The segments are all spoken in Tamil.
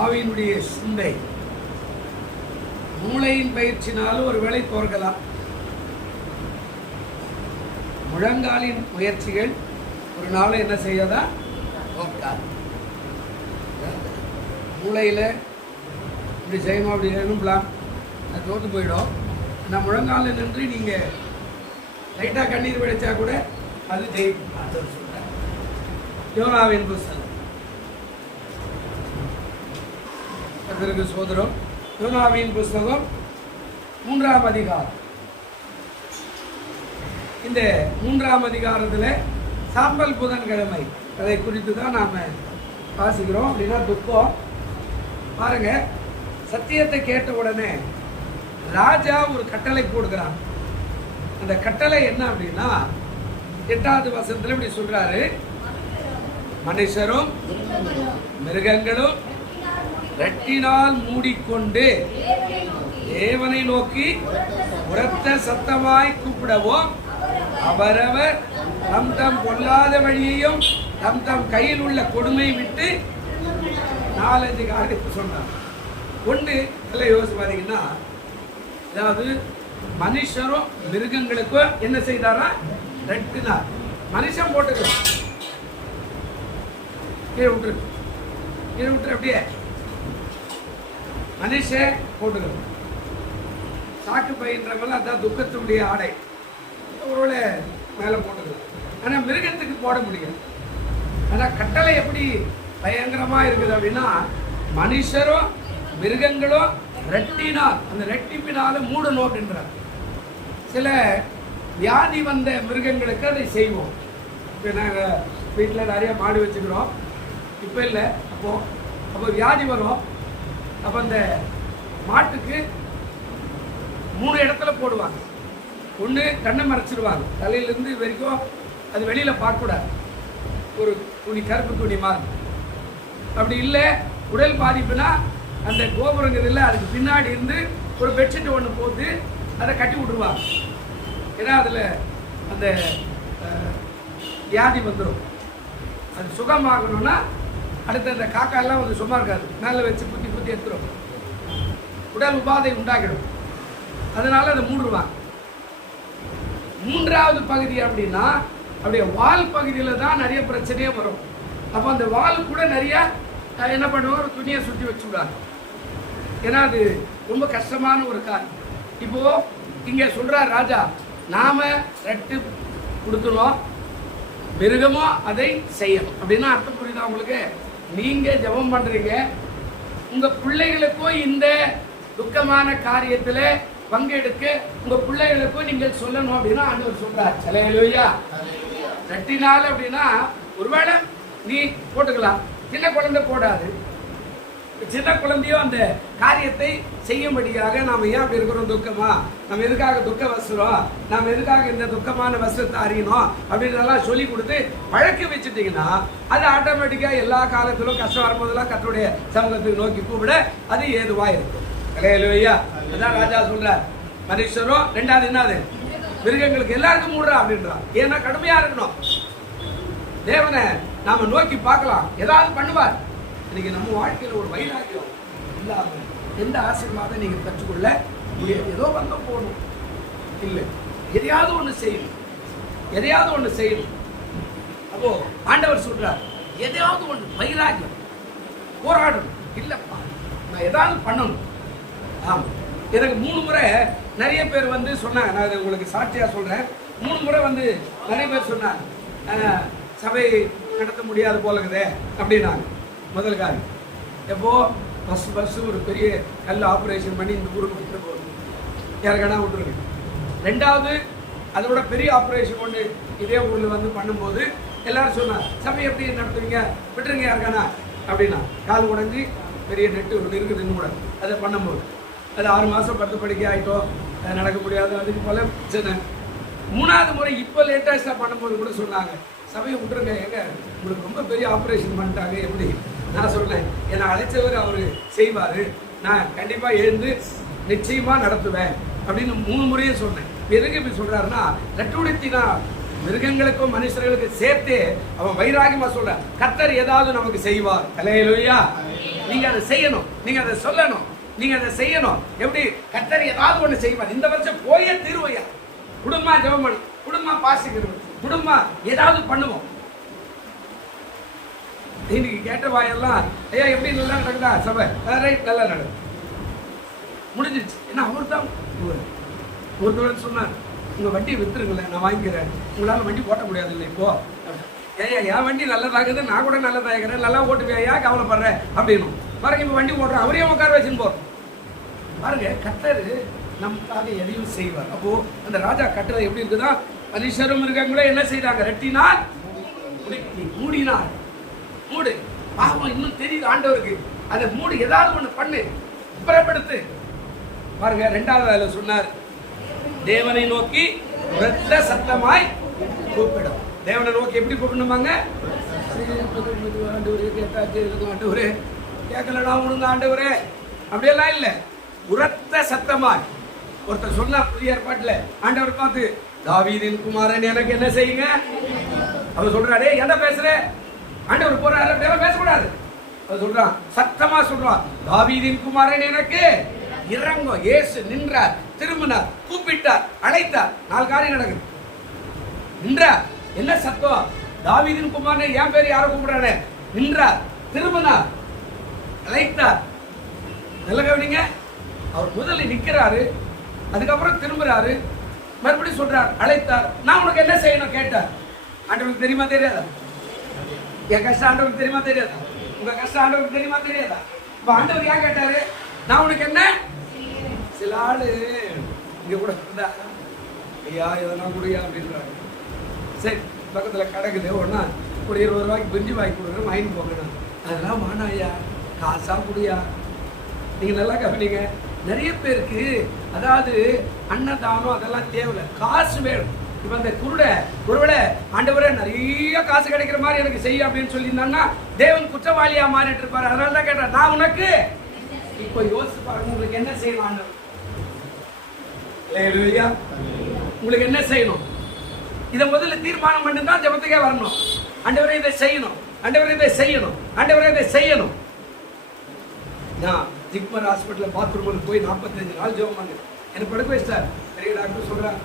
ஆவியினுடைய சிந்தை மூளையின் பயிற்சினாலும் ஒரு வேளை தோற்கலாம். முழங்காலின் முயற்சிகள் ஒரு நாள் என்ன செய்யாதா தோற்காது. மூளையில் இப்படி செய்யணும் அப்படி செய்யணும் பிளான் அது தோற்று போயிடும். நான் முழங்காலில் நின்று நீங்கள் லைட்டாக கண்ணீர் விளைச்சா கூட அது ஜெயிக்கும். சொல்கிறேன் யோனாவின் புஸ்தகம் அதற்கு சோதரம். யோனாவின் புஸ்தகம் 3ஆம் அதிகாரம். இந்த 3ஆம் அதிகாரத்தில் சாம்பல் புதன்கிழமை அதை குறித்து தான் நாம் வாசிக்கிறோம். அப்படின்னா துக்கம். பாருங்க, சத்தியத்தை கேட்ட உடனே ராஜா ஒரு கட்டளை போடுகிறான். அந்த கட்டளை என்ன அப்படின்னா 8வது வசனத்தில் இப்படி சொல்றாரு, மனுஷரும் மிருகங்களும் ரெட்டினால் மூடிக்கொண்டு தேவனை நோக்கி உரத்த சத்தமாய் கூப்பிடவும் அவரவர் தம் தம் பொல்லாத வழியையும் தம் தம் கையில் உள்ள கொடுமை விட்டு 4-5 காரியத்தை சொன்னார். ஒன்று எல்லாம் யோசிச்சு பார்த்தீங்கன்னா, அதாவது மனுஷரும் மிருகங்களுக்கும் என்ன செய்தாரா ரெட்டினார். மனுஷன் போட்டுக்கலாம் கீழே விட்டுரு அப்படியே மனுஷன் போட்டுக்கணும். சாக்கு பயின்றவங்க அதான் துக்கத்துடைய ஆடை ஒருவேளை மேலே போட்டுக்கலாம். ஆனால் மிருகத்துக்கு போட முடியும். ஆனால் கட்டளை எப்படி பயங்கரமாக இருக்குது அப்படின்னா, மனுஷரும் மிருகங்களும் ரெட்டினால் அந்த ரெட்டிப்பினால மூடணும் அப்படின்றார். சில வியாதி வந்த மிருகங்களுக்கு அதை செய்வோம். இப்போ நாங்கள் வீட்டில் நிறைய மாடு வச்சுக்கிறோம். இப்போ இல்லை, அப்போ வியாதி வரும். அப்போ அந்த மாட்டுக்கு 3 இடத்துல போடுவாங்க. ஒன்று கண்ணை மறைச்சிடுவாங்க, தலையிலேருந்து வரைக்கும் அது வெளியில் பார்க்கக்கூடாது, ஒரு துணி கருப்பு துணி மாதிரி. அப்படி இல்லை உடல் பாதிப்புனா அந்த கோபுரங்கிறதுல அதுக்கு பின்னாடி இருந்து ஒரு பெட்ஷீட் ஒன்று போட்டு அதை கட்டி விட்டுருவாங்க. ஏன்னா அதில் அந்த வியாதி வந்துடும். அது சுகமாகணும்னா அடுத்த அந்த காக்காலாம் வந்து சும்மா இருக்காது, மேலே வச்சு குத்தி எடுத்துரும், உடல் உபாதை உண்டாகிடும். அதனால அதை மூடுவாங்க. 3வது பகுதி அப்படின்னா அப்படியே வால் பகுதியில் தான் நிறைய பிரச்சனையே வரும். அப்போ அந்த வால் கூட நிறைய என்ன பண்ணுவோம், ஒரு துணியை சுற்றி வச்சுவிடாங்க. ஏன்னா அது ரொம்ப கஷ்டமான ஒரு காரியம். இப்போ இங்கே சொல்றார் ராஜா, நாம ரெட்டு கொடுக்கணும், மிருகமும் அதை செய்யணும். அப்படின்னா அர்த்தம் புரியுதா உங்களுக்கு? நீங்க ஜெபம் பண்றீங்க, உங்க பிள்ளைகளுக்கும் இந்த துக்கமான காரியத்துல பங்கெடுக்க உங்க பிள்ளைகளுக்கும் நீங்கள் சொல்லணும் அப்படின்னா ஆண்டவர் சொல்றார். ஹல்லேலூயா. ரெட்டினால அப்படின்னா ஒருவேளை நீ போட்டுக்கலாம், சின்ன குழந்தை போடாது. சின்ன குழந்தையோ அந்த காரியத்தை செய்யும்படியாக நாம் ஏன் அப்படி இருக்கிறோம்? துக்கமா, நம்ம எதுக்காக துக்க வஸ்திரம், நாம் எதுக்காக இந்த துக்கமான வஸ்திரத்தை அறியணும் அப்படின்றதெல்லாம் சொல்லி கொடுத்து பழக்க வச்சுட்டீங்கன்னா அது ஆட்டோமேட்டிக்காக எல்லா காலத்திலும் கஷ்டம் வரும்போதெல்லாம் கர்த்தருடைய சமூகத்துக்கு நோக்கி கூப்பிட அது ஏதுவா இருக்கும். ஹல்லேலூயா. அதான் ராஜா சொல்றார், மனுஷரும் 2வது என்னது மிருகங்களுக்கு எல்லாருக்கும் மூடுறா அப்படின்றா. ஏன்னா கடுமையா இருக்கணும். தேவனை நாம நோக்கி பார்க்கலாம், ஏதாவது பண்ணுவார். இன்னைக்கு நம்ம வாழ்க்கையில் ஒரு வைராக்கியம் இல்லாம எந்த ஆசீர்வாதம் நீங்க பெற்றுக்கொள்ள முடியாது. ஏதோ வந்து போகணும் இல்லை, எதையாவது ஒன்று செய்யணும். அப்போ ஆண்டவர் சொல்றார், எதையாவது ஒன்று வைராக்கியம், போராடணும். இல்லப்பா நான் ஏதாவது பண்ணணும். ஆமா, எனக்கு 3 முறை நிறைய பேர் வந்து சொன்னாங்க. நான் உங்களுக்கு சாட்சியா சொல்றேன். 3 முறை வந்து நிறைய பேர் சொன்னாங்க, சபை நடத்த முடியாது போல இருக்குதே அப்படின்னாங்க. முதல் காரியம், எப்போ பஸ் ஒரு பெரிய கல் ஆப்ரேஷன் பண்ணி இந்த ஊருக்கு விட்டு போகணும், யாருக்கானா விட்டுருங்க. 2வது அதோட பெரிய ஆப்ரேஷன் ஒன்று இதே ஊரில் வந்து பண்ணும்போது எல்லாரும் சொன்னாங்க, சபை எப்படி நடத்துவீங்க, விட்டுருங்க யாருக்கானா அப்படின்னா. கால் உடஞ்சி பெரிய நெட்டு ஒன்று இருக்குது இன்னும் கூட. அதை பண்ணும்போது அது 6 மாதம் 10 படிக்க ஆகிட்டோம், நடக்க முடியாது, அதுக்கு போல பிரச்சனை. 3வது முறை இப்போ லேட்டஸ்டாக பண்ணும்போது கூட சொன்னாங்க, சபையை விட்டுருங்க, எங்க உங்களுக்கு ரொம்ப பெரிய ஆப்ரேஷன் பண்ணிட்டாங்க எப்படி. நான் சொன்னேன், என்னை அழைச்சவர் அவர் செய்வார், நான் கண்டிப்பாக எழுந்து நிச்சயமாக நடத்துவேன் அப்படின்னு 3 முறையும் சொன்னேன். எதுக்கு இப்படி சொல்கிறாருன்னா, ரெட்டுடுத்தினா மிருகங்களுக்கும் மனுஷர்களுக்கும் சேர்த்து அவன் வைராகியமாக சொல்கிறார், கர்த்தர் ஏதாவது நமக்கு செய்வார். ஹல்லேலூயா. நீங்க அதை செய்யணும், நீங்க அதை சொல்லணும், நீங்க அதை செய்யணும். எப்படி கர்த்தர் ஏதாவது ஒண்ணு செய்வார். இந்த வருஷம் போயே தீருவையா, குடும்பமா ஜெபம் பண்ணு, குடும்பமா பாசிக்கிறோம், குடும்பமா ஏதாவது பண்ணுவோம். இன்னைக்கு கேட்ட வாயெல்லாம் ஐயா எப்படி நல்லா நடக்குதா சபை, ரைட் நல்லா நடக்குது, முடிஞ்சிருச்சு. ஏன்னா அவர் தான் ஒருத்தர் சொன்னார், உங்க வண்டியை வித்துருங்களேன், நான் வாங்கிக்கிறேன், உங்களால வண்டி ஓட்ட முடியாது இல்லை இப்போ. ஏயா என் வண்டி நல்லதாகுது, நான் கூட நல்லதாகிறேன், நல்லா ஓட்டுவேயா, கவலைப்படுறேன் அப்படின்னு பாருங்க. இப்போ வண்டி ஓட்டுறோம், அவரையும் உட்கார வச்சுன்னு போறோம். பாருங்க கர்த்தர் நமக்காக எதையும் செய்வார். அப்போ அந்த ராஜா கட்டளை எப்படி இருக்குதா, மனுஷரும் இருக்காங்களே என்ன செய்யறாங்க, ரெட்டினார் மூடினார். மூடு, பாவம் இன்னும் தெரியுது ஆண்டவருக்கு, அதை மூடு, ஏதாவது ஒண்ணு பண்ணு, புறப்படுத்து. பாருங்க ரெண்டாவது வேலை சொன்னார், தேவனை நோக்கி உரத்த சத்தமாய் கூப்பிடும். தேவனை நோக்கி எப்படி கூப்பிடணுமாங்க, ஆண்டவரே கேட்டாச்சு ஆண்டவரே கேட்கலடா உனங்க ஆண்டவரே அப்படியெல்லாம் இல்லை, உரத்த சத்தமாய். ஒருத்தர் சொன்னா புதிய ஏற்பாட்டுல ஆண்டவர் பார்த்து, தாவீதின் குமாரன் எனக்கு என்ன செய்யுங்க. அவர் சொல்றாரு, என்ன பேசுற, ஆண்டவர் போறாரு, அப்படியெல்லாம் பேசக்கூடாது. அவர் சொல்றான், சத்தமா சொல்றான், தாவீதின் குமாரன் எனக்கு இறங்கும். இயேசு நின்றார், திரும்பினார், கூப்பிட்டார், அழைத்தார். 4 காரியம் நடக்குது. நின்றார், என்ன சத்தம், தாவீதின் குமாரன் என் பேர் யாரை கூப்பிடுறாரு, நின்றார், திரும்பினார், அழைத்தார். நல்ல கவனிங்க, அவர் முதல்ல நிற்கிறாரு, அதுக்கப்புறம் திரும்புறாரு, மறுபடியும் சொல்றார், அழைத்தார். நான் உனக்கு என்ன செய்யணும் கேட்டார். ஆண்டவருக்கு தெரியுமா தெரியாதா, என் கஷ்டம் ஆண்டவருக்கு தெரியுமா தெரியாதா, உங்க கஷ்டம் ஆண்டவருக்கு தெரியுமா தெரியாதா. இப்ப ஆண்டவர் ஏன் கேட்டாரு, நான் உனக்கு என்ன. சில ஆளு இங்க கூட இருந்தா, ஐயா இதெல்லாம் குடியா அப்படின்றாங்க. சரி பக்கத்துல கிடக்குது, ஒன்னா ஒரு 20 ரூபாய்க்கு பிரிஞ்சு வாங்கி கொடுக்குறேன், வாங்கிட்டு போங்கண்ணா. அதெல்லாம் வேணாம் ஐயா, காசா குடியா. நீங்க நல்லா கவனிங்க, நிறைய பேருக்கு அதாவது அன்னதானம் அதெல்லாம் தேவையில்லை, காசு வேணும். இப்ப அந்த ஒருவேளை ஆண்டவரே நிறைய காசு கிடைக்கிற மாதிரி எனக்கு செய்ய அப்படின்னு சொல்லியிருந்தாங்கன்னா தேவன் குற்றவாளியா மாறிட்டு இருப்பாரு. அதனால தான் கேட்டார், நான் உனக்கு. இப்ப யோசிச்சு பாருங்க, உங்களுக்கு என்ன செய்யணும் ஆண்டவர், உங்களுக்கு என்ன செய்யணும், இதை முதல்ல தீர்மானம் பண்ணி தான் ஜெபத்துக்கே வரணும். ஆண்டவரே இதை செய்யணும், ஆண்டவரே இதை செய்யணும், ஆண்டவரே இதை செய்யணும். நான் ஜிப்மர் ஹாஸ்பிட்டல் பாத்ரூமுக்கு போய் 45 நாள் ஜெபம் பண்ணேன். எனக்கு படுக்க வச்சிட்டார். பெரிய டாக்டர் சொல்றாரு,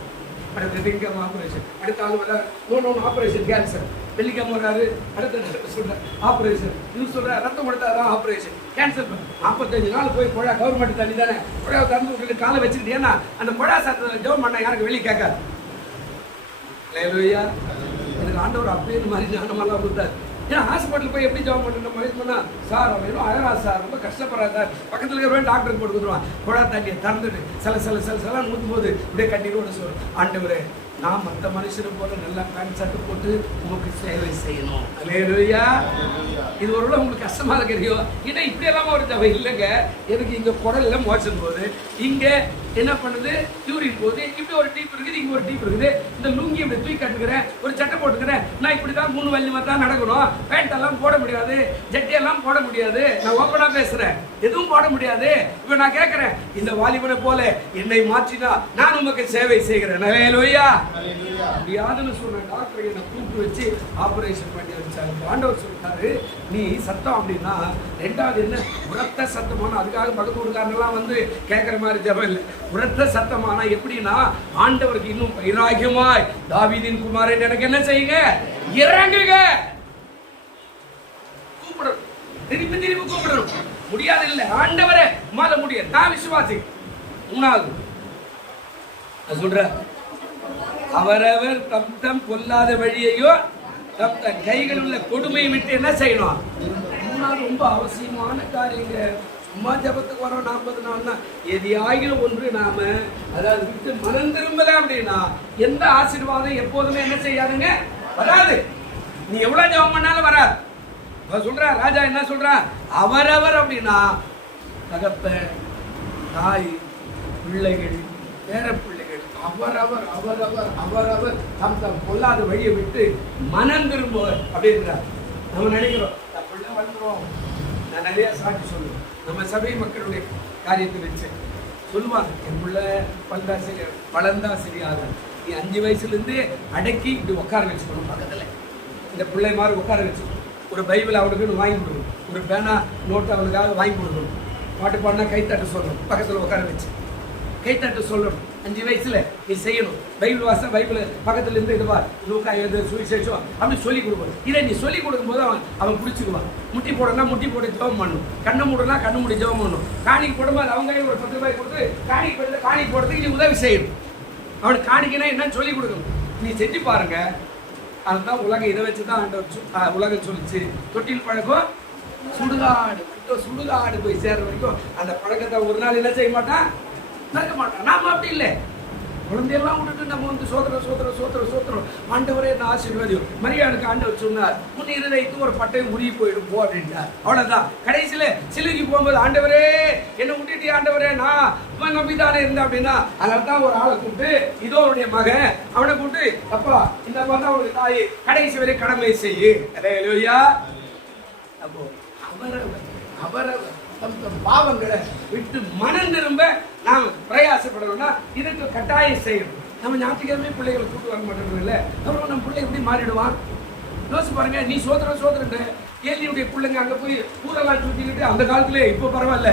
அடுத்த திங்கக்கிழமை ஆபரேஷன், அடுத்த ஆள் வர நோ ஆபரேஷன் கேன்சர், வெள்ளிக்கிழமை வராரு, அடுத்த சொல்ற ஆபரேஷன், இது சொல்ற ரத்தம் கொடுத்தாதான் ஆபரேஷன், கேன்சர். 45 நாள் போய் குழா, கவர்மெண்ட் தண்ணி தானே, குழா திறந்து விட்டுட்டு காலை வச்சுக்கிட்டு, ஏன்னா அந்த குழா சத்தத்தில் ஜெபம் பண்ண யாருக்கு வெளியே கேட்காது. எனக்கு ஆண்டவர் அப்படியே மாதிரி ஞானமெல்லாம் கொடுத்தாரு. ஏன்னா ஹாஸ்பிட்டல் போய் எப்படி ஜாப் பண்ணுறோம், வயசு பண்ணா சார் அவன் அழகா சார், ரொம்ப கஷ்டப்படுறா சார், பக்கத்தில் இருக்கிறவன் டாக்டருக்கு போட்டு கொடுத்துருவான். குழா தண்ணியை திறந்துட்டு சில ஊற்றும் போது இப்படியே கட்டிட்டு சொல்லுவோம், ஆண்டவரே நான் மற்ற மனுஷனை போல நல்லா பேண்ட் சட்டை போட்டு உங்களுக்கு சேவை செய்யணும். அல்லேலூயா. இது ஒரு உங்களுக்கு கஷ்டமா இருக்கிறியோ, ஏன்னா இப்படி எல்லாம் ஒரு தேவை இல்லைங்க. எனக்கு இங்க குடல்ல மோசம் போகுது, இங்க என்ன பண்ணுது யூரின் போகுது, இப்படி ஒரு டீப் இருக்குது, இங்க ஒரு டீப் இருக்குது, இந்த லுங்கி இப்படி தூக்கி கட்டுக்கிறேன், ஒரு சட்டை போட்டுக்கிறேன், நான் இப்படிதான் 3 வள்ளி மாதிரி தான் நடக்கணும், பேண்ட் எல்லாம் போட முடியாது, ஜட்டி எல்லாம் போட முடியாது, நான் ஓப்பனா பேசுறேன், எதுவும் போட முடியாது. இப்ப நான் கேட்கிறேன், இந்த வாலிபனை போல என்னை மாற்றினா நான் உமக்கு சேவை செய்கிறேன். அல்லேலூயா. முடியாதுன்னு சொன்ன டாக்டர் என்னை கூப்பிட்டு வச்சு ஆபரேஷன் பண்ணி வச்சாரு. ஆண்டவர் சொல்லிட்டாரு, நீ சத்தம் அப்படின்னா ரெண்டாவது என்ன உரத்த சத்தமான, அதுக்காக பக்கத்து ஊருக்காரங்கெல்லாம் வந்து கேட்கிற மாதிரி ஜபம் இல்லை, உரத்த சத்தமானா எப்படின்னா ஆண்டவருக்கு இன்னும் வைராகியமாய், தாவீதின் குமாரன் எனக்கு என்ன செய்யுங்க, இறங்குங்க, கூப்பிடணும், திருப்பி கூப்பிடணும். முடியாது இல்லை, ஆண்டவரே மாத முடியாது, நான் விசுவாசி. 3வது சொல்ற, அவரவர் தம் தம் பொல்லாத வழியையோ தம் தன் கைகள் உள்ள கொடுமையை விட்டு என்ன செய்யணும். 3வது ரொம்ப அவசியமான காரியங்க. சும்மா ஜபத்துக்கு வரோம் 40 நாள்னா எதையாகிலும் ஒன்று நாம அதாவது விட்டு மனம் திரும்பல அப்படின்னா எந்த ஆசீர்வாதம் எப்போதுமே என்ன செய்யாதுங்க, வராது. நீ எவ்வளவு ஜபம் பண்ணாலும் வராது. சொல்ற ராஜா என்ன சொல்ற, அவரவர் அப்படின்னா தகப்பன், தாய், பிள்ளைகள், பேர பிள்ளைகள், அவரவர் அவரவர் அவரவர் தம் தம் பொல்லாத வழியை விட்டு மனம் திரும்புவர் அப்படின்றார். நம்ம நினைக்கிறோம் பிள்ளை வளர்ந்துரும். நான் நிறைய சாட்சி சொல்லுவேன், நம்ம சபை மக்களுடைய காரியத்தை வச்சு சொல்லுவாங்க, என் பிள்ளை வளர்ந்தா சரியாக, நீ 5 வயசுலேருந்து அடக்கி இப்படி உட்கார வச்சுக்கணும், பக்கத்தில் இந்த பிள்ளை மாதிரி உட்கார வச்சுக்கணும், ஒரு பைபிள் அவனுக்குன்னு வாங்கி கொடுக்கணும், ஒரு பேனா நோட்டு அவனுக்காக வாங்கி கொடுக்கணும். பாட்டு பாடினா கைத்தட்டு சொல்லணும், பக்கத்தில் உட்கார வச்சு கைத்தட்டு சொல்லணும். 5 வயசுல நீ செய்யணும். பைபிள் வாசம், பைபிள் பக்கத்துல இருந்து இதுவா லூக்கா எழுது, சுவிசேஷம் அப்படி சொல்லி கொடுக்கணும். இதை நீ சொல்லி கொடுக்கும்போது அவன் பிடிச்சிக்குவான். முட்டி போடனா முட்டி போட்டு ஜெபம் பண்ணணும், கண்ணு மூடனா கண்ணு மூடி ஜெபம் பண்ணணும். காணிக்கு போடும்போது அவங்க ஒரு 10 ரூபாய் கொடுத்து காணிக்கு போடுறதுக்கு நீ உதவி செய்யணும். அவனுக்கு காணிக்கனா என்னன்னு சொல்லி கொடுக்கணும். நீ செஞ்சு பாருங்க. அதுதான் உலகம். இதை வச்சுதான் ஆண்டவர் உலகம் சொல்லிச்சு, தொட்டில் பழக்கம் சுடுகாடு போய் சேர்ற வரைக்கும் அந்த பழக்கத்தை ஒரு நாள் என்ன செய்ய மாட்டான், நடக்க மாட்டான். நாம அப்படி இல்லை. குழந்தையெல்லாம் விட்டுட்டு நம்ம வந்து சோத்திரம் ஆண்டவரே என்ன ஆசீர்வாதம். மரியாளுக்கு ஆண்டவர் சொன்னார், உன் இருதயத்துக்கு ஒரு பட்டையும் உருகி போயிடும் போ அப்படின்ட்டார். அவ்வளவுதான். கடைசியில சிலுவைக்கு போகும்போது ஆண்டவரே என்ன விட்டுட்டு ஆண்டவரே நான் நம்பிதானே இருந்தேன் அப்படின்னா, அதனால்தான் ஒரு ஆளை கூப்பிட்டு, இதோ அவனுடைய மகன், அவனை கூப்பிட்டு, அப்பா இந்த மாதிரி தான் அவனுடைய தாய், கடைசி வரை கடமை செய்யு. அல்லேலூயா. அப்போ அவரவர் தம் பாவங்களை விட்டு மனம் திரும்ப நாம் பிரயாசப்படணும்னா இதுக்கு கட்டாயம் செய்யணும். நம்ம ஞாயிற்றுக்கிழமை பிள்ளைகளை கூட்டு வர மாட்டோம் இல்லை, அப்புறம் நம்ம பிள்ளை எப்படி மாறிடுவான் யோசிச்சு பாருங்க. நீ சோதரன்ற ஏலியுடைய பிள்ளைங்க அங்கே போய் ஊரெல்லாம் சுற்றிக்கிட்டு, அந்த காலத்துல இப்போ பரவாயில்ல,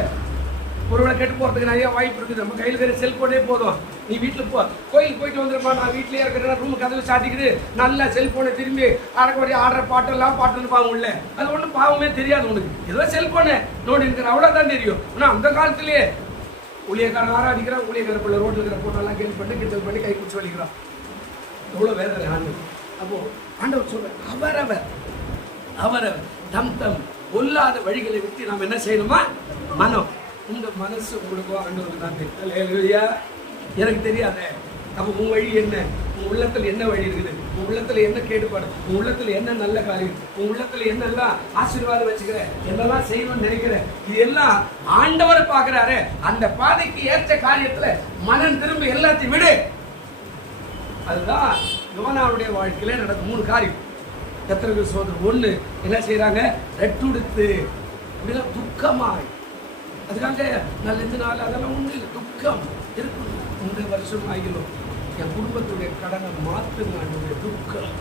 ஒருவேளை கெட்டு போகிறதுக்கு நிறைய வாய்ப்பு இருக்குது. நம்ம கையில் இருக்கிற செல்போனே போதும். நீ வீட்டில் கோயிலுக்கு போயிட்டு வந்துருப்பா, நான் வீட்டிலேயே இருக்கிறேன், ரூம் கதவு சாத்திக்கிட்டு நல்லா செல்போனை திரும்பி அடக்கடி ஆடுற பாட்டெல்லாம் பாட்டுன்னு உள்ள. அது ஒன்றும் பாவமே தெரியாது உனக்கு. ஏதோ செல்போனை நோடி இருக்கிற அவ்வளோதான் தெரியும். ஆனால் அந்த காலத்திலேயே ஊழியக்காரன் ஆராதிக்கிறான், ஊழியக்கார பிள்ளை ரோட்டில் இருக்கிற போட்டெல்லாம் கேள்வி பண்ணி கிண்டல் பண்ணி கை பிடிச்சி வலிக்கிறான். எவ்வளோ வேதனை ஆண்டவர். அப்போ ஆண்டவர் சொல்ற அவரவர் தம் கொல்லாத வழிகளை விட்டு நாம் என்ன செய்யணுமா, மனம். உங்க மனசு உங்களுக்கோ ஆண்டவருக்கு தான் தெரியும். எனக்கு தெரியாத அப்போ உன் வழி என்ன, உன் உள்ளத்துல என்ன வழி இருக்குது, உன் உள்ளத்துல என்ன கேடுபாடு, உன் உள்ளத்துல என்ன நல்ல காரியம், உன் உள்ளத்துல என்னெல்லாம் ஆசீர்வாதம் வச்சுக்கிற, என்னெல்லாம் செய்யணும்னு நினைக்கிற, இது எல்லாம் ஆண்டவரை பார்க்கிறாரு. அந்த பாதைக்கு ஏற்ற காரியத்துல மனம் திரும்ப எல்லாத்தையும் விடு. அதுதான் யோனாவுடைய வாழ்க்கையில நடக்கும் 3 காரியம். கர்த்தருக்கு சோதரர் 1 என்ன செய்யறாங்க, ரெட்டுடுத்து அப்படின்னா துக்கமாய். அதுக்காக நல்ல நாள் அதெல்லாம் ஒண்ணு இல்லை, துக்கம் இருக்கணும். 3 வருஷம் ஆகிடும். என் குடும்பத்துடைய கடனை மாற்றுங்க துக்கம்.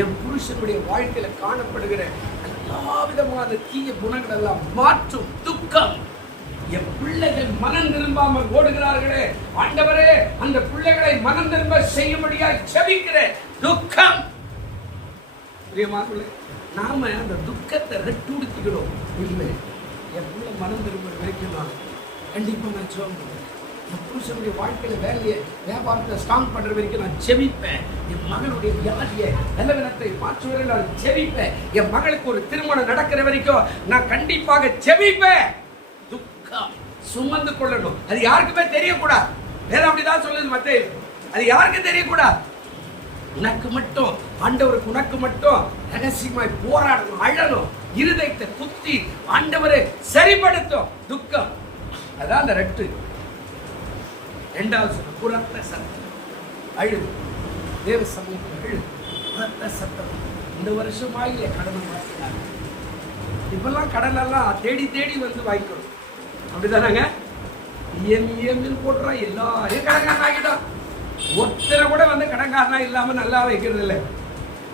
என் புருஷனுடைய வாழ்க்கையில காணப்படுகிற எல்லா விதமான தீய குணங்கள் எல்லாம் மாற்றும் துக்கம். என் பிள்ளைகள் மனம் திரும்பாமல் ஓடுகிறார்களே ஆண்டவரே, அந்த பிள்ளைகளை மனம் திரும்ப செய்யும்படியாய் ஜெபிக்கிற துக்கம். பிரியமானவர்களே, நாம அந்த துக்கத்தை ரெட்டுடுத்திக்கிறோம். இல்லை, என் பிள்ளை மனம் திரும்ப வரைக்கும் நான் கண்டிப்பா நான் ஜெபம். என் புருஷனுடைய வாழ்க்கையில வேலையை வியாபாரத்தை ஸ்ட்ராங் பண்ற வரைக்கும் நான் ஜெபிப்பேன். என் மகளுடைய வியாதியை நிலவினத்தை மாற்றுவதில் நான் ஜெபிப்பேன். என் மகளுக்கு ஒரு திருமணம் நடக்கிற வரைக்கும் நான் கண்டிப்பாக ஜெபிப்பேன். துக்கம் சுமந்து கொள்ளணும். அது யாருக்குமே தெரியக்கூடாது. வேற அப்படிதான் சொல்லுது மத்தேயு. அது யாருக்கும் தெரியக்கூடாது. உனக்கு மட்டும், ஆண்டவருக்கு உனக்கு மட்டும் ரகசியமாய் போராடணும், அழணும், இருதயத்தை குத்தி ஆண்டவரை சரிபடுத்தும். துக்கம் அதான் அந்த ரெட்டு. 2வது புறத்த சத்தம், அழுது தேவ சமூகத்தில் அழுது புறத்த சத்தம். இந்த வருஷமாயிலே கடனை மாற்றினாங்க. இப்பெல்லாம் கடனெல்லாம் தேடி தேடி வந்து வாங்கிக்கணும். அப்படிதானாங்க? இஎம்இஎம்னு போட்டுறோம், எல்லாரையும் கடன்காரன் ஆகிட்டோம். ஒருத்தரை கூட வந்து கடன்காரனா இல்லாம நல்லா வைக்கிறது இல்லை.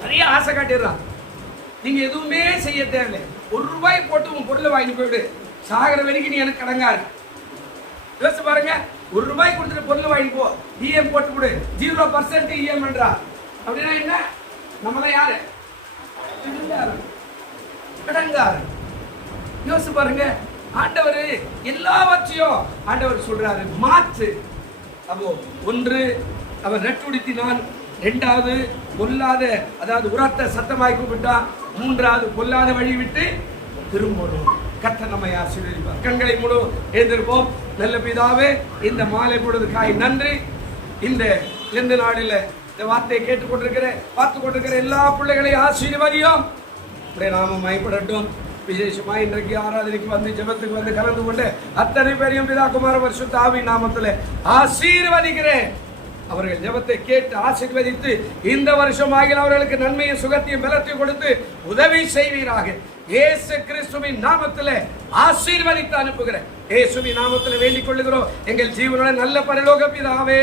நிறைய ஆசை காட்டிடுறான். நீங்க எதுவுமே செய்ய தேவையில்லை. 1 ரூபாய் போட்டு உன் பொருளை வாங்கி போயிடு, சாகிற வரைக்கும் நீ எனக்கு கடங்காரு. யோசிச்சு பாருங்க. 1 ரூபாய் கொடுத்துட்டு பொருள் வாங்கி போ, இஎம் போட்டு கொடு, 0% இஎம் என்றா. அப்படின்னா என்ன? நம்மளாம் யாரு? கடங்காரன். யோசிச்சு பாருங்க. ஆண்டவர் எல்லாவற்றையும் ஆண்டவர் சொல்றாரு மாற்று. அப்போ 1 அவர் நட்டுடுத்தினான், 2வது பொல்லாத, அதாவது உரத்த சத்தமாய் கூப்பிட்டான், 3வது பொல்லாத வழி விட்டு திரும்பணும். கர்த்தர் நம்மை ஆசீர்வதிப்பார். கண்களை மூடு, எழுந்திருப்போம். நல்ல பிதாவே, இந்த மாலை பொழுதுக்காய் நன்றி. இந்த நாளில் இந்த வார்த்தையை கேட்டுக்கொண்டிருக்கிற, பார்த்து கொண்டிருக்கிற எல்லா பிள்ளைகளையும் ஆசீர்வதியும். நாம மைப்படட்டும். விசேஷமா இன்றைக்கு ஆராதனைக்கு வந்து ஜெபத்துக்கு வந்து கலந்து கொண்டு அத்தனை பேரையும் பிதா குமார பரிசுத்த ஆவியின் நாமத்தில் ஆசீர்வதிக்கிறேன். அவர்கள் ஜெபத்தை கேட்டு ஆசீர்வதித்து இந்த வருஷம் ஆகிய அவர்களுக்கு நன்மையும் சுகத்தையும் பலத்தையும் கொடுத்து உதவி செய்வீராக. இயேசு கிறிஸ்துவின் நாமத்தில் ஆசீர்வதித்து அனுப்புகிறேன். இயேசுவின் நாமத்தில் வேண்டிக் கொள்ளுகிறோம் எங்கள் ஜீவனுடைய நல்ல பரலோக பிதாவே.